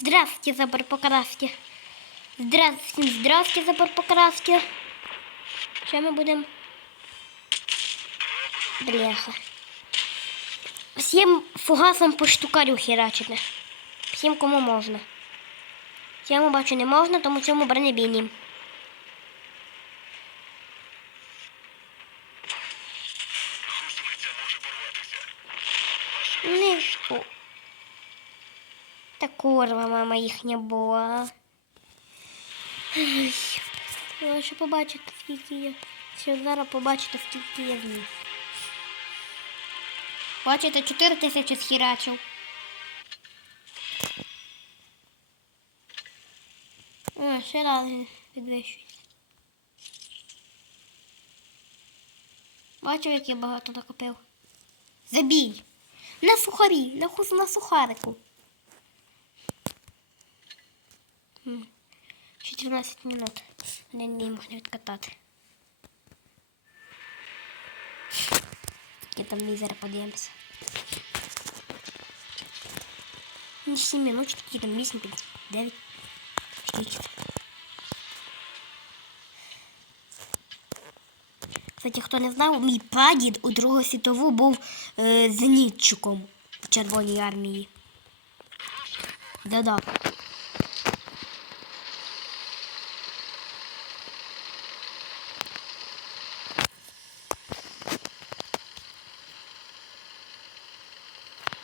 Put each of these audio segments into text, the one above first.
Здравствуйте, забор покраски. Здравствуйте, здравствуйте, забор покраски. Що ми будемо? Бляха. Всім фугасом по штукарю херачити. Всім кому можна. Цьому бачу не можна, тому цьому бронебійні. Не. Та курва, мама їхня була. Я ще побачити, скільки я. Ще зараз побачите, скільки я зніс. Бачите, 4 тисячі схерачив. А, ще раз підвищується. Бачив, як я багато накопив. Забій! На сухарі, на, на сухарику. М, 14 минут. Не, не можна відкатати. Я там мізер подивимося. Не 7 минут, такі там 8, 5, 9. Штучки. Кстати, хто не знав, мій прадід у Другу світову був е, зенітчиком в Червоній армії. Да-да.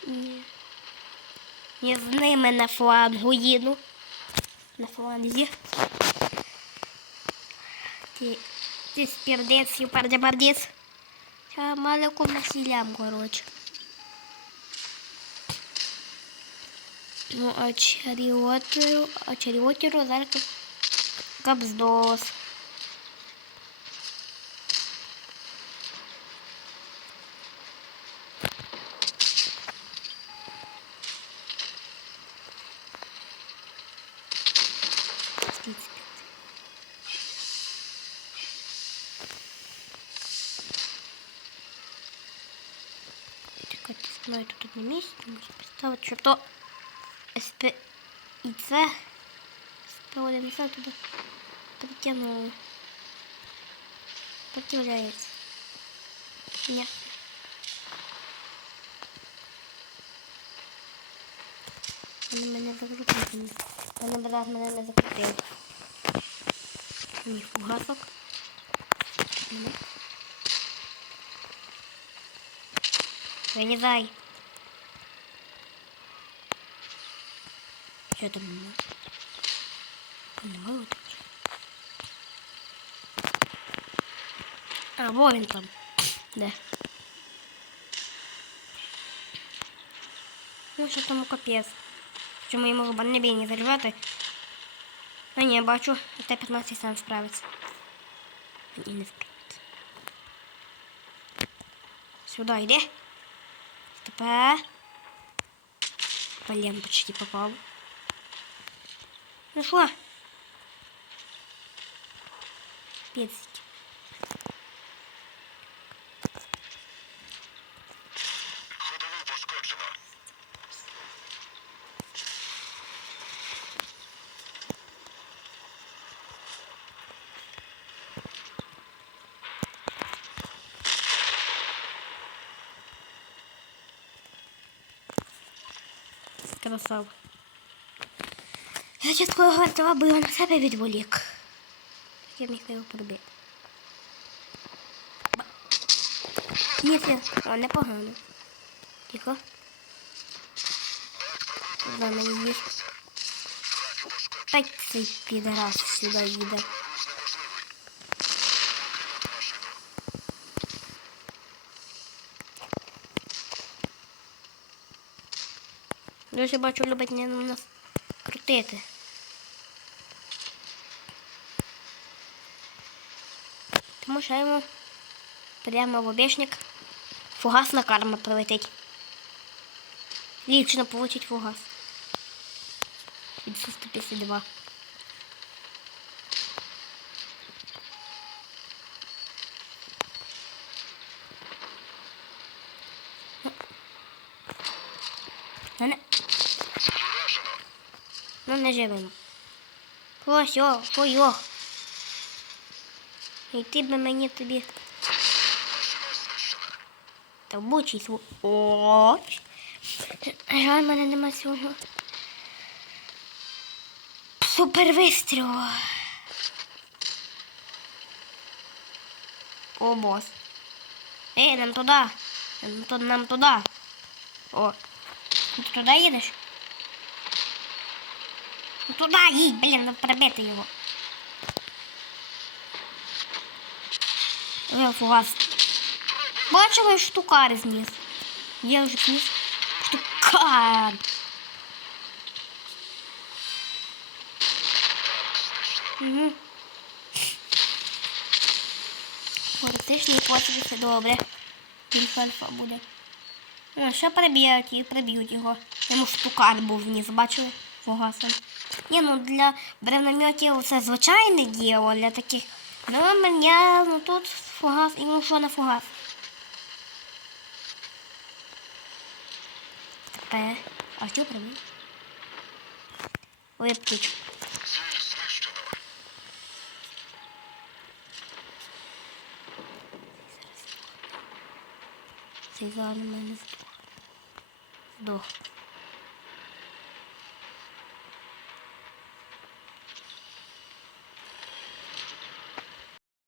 Ні. Я з ними на флангу їду. На фланзі. Ти, ти спірдець, юпарде бардець. Я маленьким насілям, коротше. Ну, а чаріотеру зараз капздос. Знаю, тут на місці, можу поставити, що то СП і це СП1 це туди притягнули. Противляється. Ні. Вони мене закрутили. Вони брат мене не закрутили. Ні, фугасок. Ні. Вылезай. Что там? у нас? Канал вот такой. А, Вовин там. Да. Ну, що тому капець. Що ми йому не бій не заливати. А ні, бачу, Т-15 сам справиться. І не справиться. Сюди йди. Тепер. Блин, почти попал. Нашла. Пецики. Ходову пошкоджено. Красава. Я частково гартова, бо я на себе відволік. Так Я міг його пробити. Ба- Ні, це о, непогано. Тихо. За мені є. П'ять цей підраз сюди їде. Дуже бачу, любить не нас крутити. Тому що йому прямо в обішник фугасна карма прилетить. Лічно получить фугас. Від 152. Мене Ну не живим. Ось, о, ой, о. І ти би мені тобі. Та бучий свій. О. Жаль, мене нема цього. Супер вистріл. О, бос. Ей, нам туди. Нам, ту- нам туди. О. Ти туди їдеш? Ну, Туди їдь, блін, треба прибити його. Е, фугас. Бачили, штукар зніс. Я вже зніс. Штукар. Угу. Теоретичний посіб все добре. Більш альфа буде. О, ще приб'ють і приб'ють його. Йому штукар був вниз, бачили? Фугасом. Ні, ну для бревнометів це звичайне діло для таких. Ну, мене, ну тут фугас, і ну що на фугас. Тепер. А що прибив? Ой, птичку. Ціль знищено. Цей зараз мене здох. Здох.